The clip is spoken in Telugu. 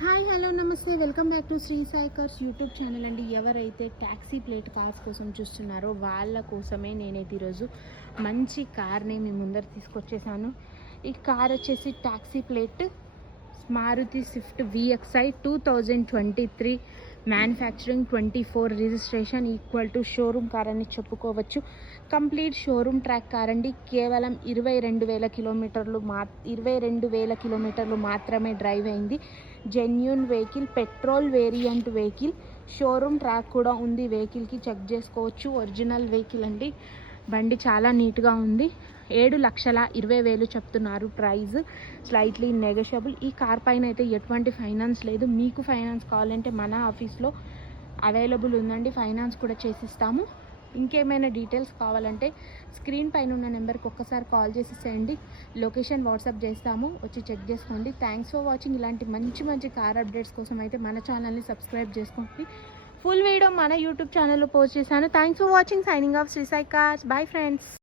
హాయ్ హలో నమస్తే welcome back to Sri Sai cars YouTube channel అండి. ఎవరైతే ట్యాక్సీ ప్లేట్ కార్స్ కోసం చూస్తున్నారో వాళ్ళ కోసమే నేనైతే ఈరోజు మంచి కార్ని మీ ముందర తీసుకొచ్చేసాను. ఈ కార్ వచ్చేసి taxi plate Maruti Swift VXI 2023 manufacturing 24 registration equal to showroom car అని చెప్పుకోవచ్చు. కంప్లీట్ షోరూమ్ ట్రాక్ కార్ అండి. కేవలం 22,000 కిలోమీటర్లు మాత్రమే డ్రైవ్ అయింది. Genuine vehicle, petrol variant vehicle, showroom track కూడా ఉంది. వెహికల్కి చెక్ చేసుకోవచ్చు. ఒరిజినల్ వెహికల్ అండి. బండి చాలా నీట్గా ఉంది. 7,20,000 చెప్తున్నారు ప్రైస్, స్లైట్లీ నెగోషియబుల్. ఈ కార్ పైన అయితే ఎటువంటి ఫైనాన్స్ లేదు. మీకు ఫైనాన్స్ కావాలంటే మన ఆఫీస్లో అవైలబుల్ ఉందండి, ఫైనాన్స్ కూడా చేసిస్తాము. ఇంకేమైనా డీటెయిల్స్ కావాలంటే స్క్రీన్ పైన ఉన్న నెంబర్కి ఒక్కసారి కాల్ చేసేసేయండి. లొకేషన్ వాట్సాప్ చేస్తాము, వచ్చి చెక్ చేసుకోండి. Thanks for watching. ఇలాంటి మంచి మంచి కార్ అప్డేట్స్ కోసం అయితే మన ఛానల్ని సబ్స్క్రైబ్ చేసుకోండి. ఫుల్ వీడియో మన యూట్యూబ్ ఛానల్లో పోస్ట్ చేశాను. Thanks for watching. Signing off Sri Sai cars. Bye friends.